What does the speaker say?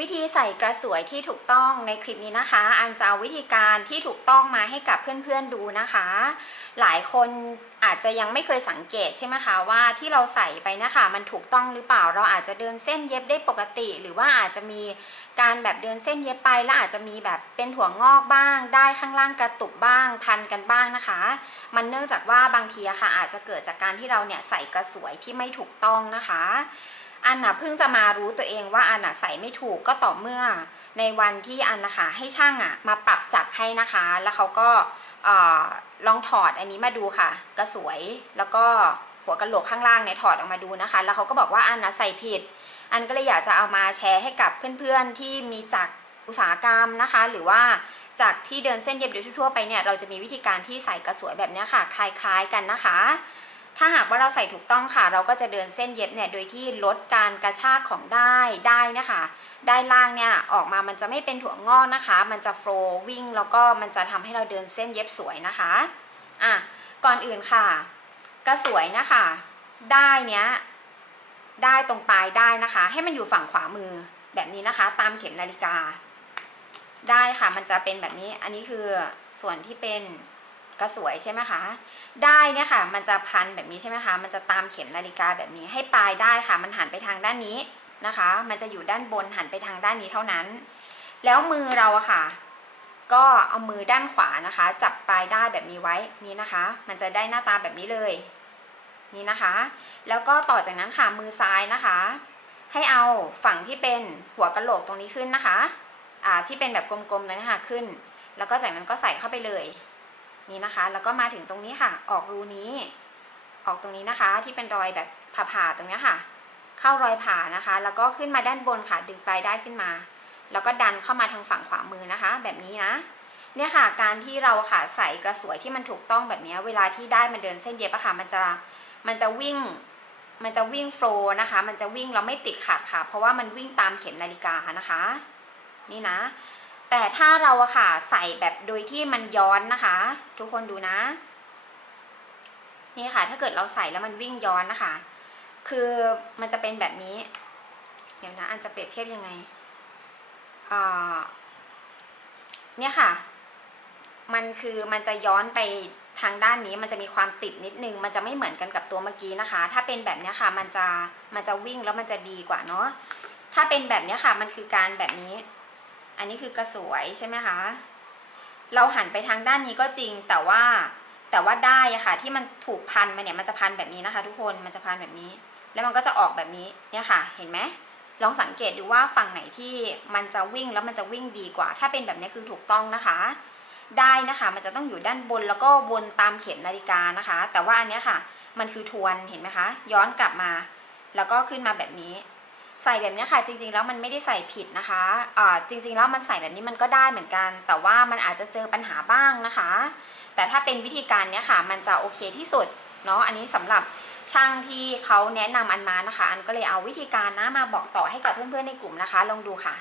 วิธีใส่กระสวยที่ถูกต้องในคลิปนี้นะคะ อันจะเอาวิธีการที่ถูกต้องมาให้กับเพื่อนๆดูนะคะ หลายคนอาจจะยังไม่เคยสังเกตใช่ไหมคะว่าที่เราใส่ไปนะคะ มันถูกต้องหรือเปล่า เราอาจจะเดินเส้นเย็บได้ปกติ หรือว่าอาจจะมีการแบบเดินเส้นเย็บไป แล้วอาจจะมีแบบเป็นถั่วงอกบ้าง ได้ข้างล่างกระตุกบ้าง พันกันบ้างนะคะ มันเนื่องจากว่าบางทีอะค่ะอาจจะเกิดจากการที่เราเนี่ยใส่กระสวยที่ไม่ถูกต้องนะคะ อันน่ะเพิ่งจะมารู้ตัวเองว่าอันน่ะใส่ไม่ถูกก็ต่อเมื่อ ในวันที่อันนะคะให้ช่างอะมาปรับจักรให้นะคะ แล้วเขาก็ลองถอดอันนี้มาดูค่ะ กระสวยแล้วก็หัวกระโหลกข้างล่างเนี่ยถอดออกมาดูนะคะ แล้วเขาก็บอกว่าอันน่ะใส่ผิด อันก็เลยอยากจะเอามาแชร์ให้กับเพื่อนๆที่มีจักรอุตสาหกรรมนะคะ หรือว่าจากที่เดินเส้นเย็บโดยทั่วไปเนี่ยเราจะมีวิธีการที่ใส่กระสวยแบบนี้ค่ะ คล้ายๆกันนะคะ ถ้าหากว่าเราใส่ถูกต้องค่ะ เราก็จะเดินเส้นเย็บเนี่ยโดยที่ลดการกระชากของได้ได้นะคะ ได้ล่างเนี่ยออกมามันจะไม่เป็นถั่วงอกนะคะ มันจะโฟล์วิ่งแล้วก็มันจะทำให้เราเดินเส้นเย็บสวยนะคะอะก่อนอื่นค่ะกระสวยนะคะ ได้เนี้ยได้ตรงปลายได้นะคะ ให้มันอยู่ฝั่งขวามือแบบนี้นะคะ ตามเข็มนาฬิกา ได้ค่ะมันจะเป็นแบบนี้อันนี้คือส่วนที่เป็น กระสวยใช่ไหมคะ ได้เนี่ยค่ะ มันจะพันแบบนี้ใช่ไหมคะ มันจะตามเข็มนาฬิกาแบบนี้ ให้ปลายได้ค่ะ มันหันไปทางด้านนี้นะคะ มันจะอยู่ด้านบนหันไปทางด้านนี้เท่านั้น แล้วมือเราอะค่ะ ก็เอามือด้านขวานะคะ จับปลายได้แบบนี้ไว้นี่นะคะ มันจะได้หน้าตาแบบนี้เลย นี่นะคะ แล้วก็ต่อจากนั้นค่ะมือซ้ายนะคะ ให้เอาฝั่งที่เป็นหัวกะโหลกตรงนี้ขึ้นนะคะ อ่าที่เป็นแบบกลมๆตรงนี้ค่ะขึ้น แล้วก็จากนั้นก็ใส่เข้าไปเลย นี่นะคะ แล้วก็มาถึงตรงนี้ค่ะ ออกรูนี้ ออกตรงนี้นะคะ ที่เป็นรอยแบบผ่าๆตรงนี้ค่ะ เข้ารอยผ่านะคะ แล้วก็ขึ้นมาด้านบนค่ะ ดึงปลายได้ขึ้นมา แล้วก็ดันเข้ามาทางฝั่งขวามือนะคะ แบบนี้นะ เนี่ยค่ะ การที่เราค่ะใส่กระสวยที่มันถูกต้องแบบนี้ เวลาที่ได้มาเดินเส้นเย็บอะค่ะ มันจะ มันจะวิ่ง มันจะวิ่งโฟล์นะคะ มันจะวิ่งแล้วไม่ติดขัดค่ะ เพราะว่ามันวิ่งตามเข็มนาฬิกานะคะ นี่นะ แต่ถ้าเราอะค่ะใส่แบบโดยที่มันย้อนนะคะ ทุกคนดูนะ นี่ค่ะ ถ้าเกิดเราใส่แล้วมันวิ่งย้อนนะคะ คือมันจะเป็นแบบนี้ เดี๋ยวนะ อันจะเปรียบเทียบยังไงอ่าเนี่ยค่ะ มันคือมันจะย้อนไปทางด้านนี้มันจะมีความติดนิดนึง มันจะไม่เหมือนกันกับตัวเมื่อกี้นะคะ ถ้าเป็นแบบนี้ค่ะ มันจะมันจะวิ่งแล้วมันจะดีกว่าเนาะถ้าเป็นแบบนี้ค่ะ มันคือการแบบนี้ อันนี้คือกระสวยใช่ไหมคะ เราหันไปทางด้านนี้ก็จริงแต่ว่าแต่ว่าได้อะค่ะ ที่มันถูกพันมาเนี่ยมันจะพันแบบนี้นะคะ ทุกคนมันจะพันแบบนี้ แล้วมันก็จะออกแบบนี้เนี่ยค่ะ เห็นไหมลองสังเกตดูว่าฝั่งไหนที่มันจะวิ่งแล้วมันจะวิ่งดีกว่า ถ้าเป็นแบบนี้คือถูกต้องนะคะ ได้นะคะ มันจะต้องอยู่ด้านบนแล้วก็วนตามเข็มนาฬิกานะคะ แต่ว่าอันนี้ค่ะ มันคือทวนเห็นไหมคะ ย้อนกลับมา แล้วก็ขึ้นมาแบบนี้ ใส่แบบนี้ค่ะจริงๆแล้วมันไม่ได้ใส่ผิดนะคะอ่าจริงๆแล้วมันใส่แบบนี้มันก็ได้เหมือนกัน แต่ว่ามันอาจจะเจอปัญหาบ้างนะคะ แต่ถ้าเป็นวิธีการเนี้ยค่ะ มันจะโอเคที่สุดเนาะอันนี้สำหรับช่างที่เขาแนะนำอันมานะคะ อันก็เลยเอาวิธีการนะมาบอกต่อให้กับเพื่อนๆในกลุ่มนะคะลองดูค่ะ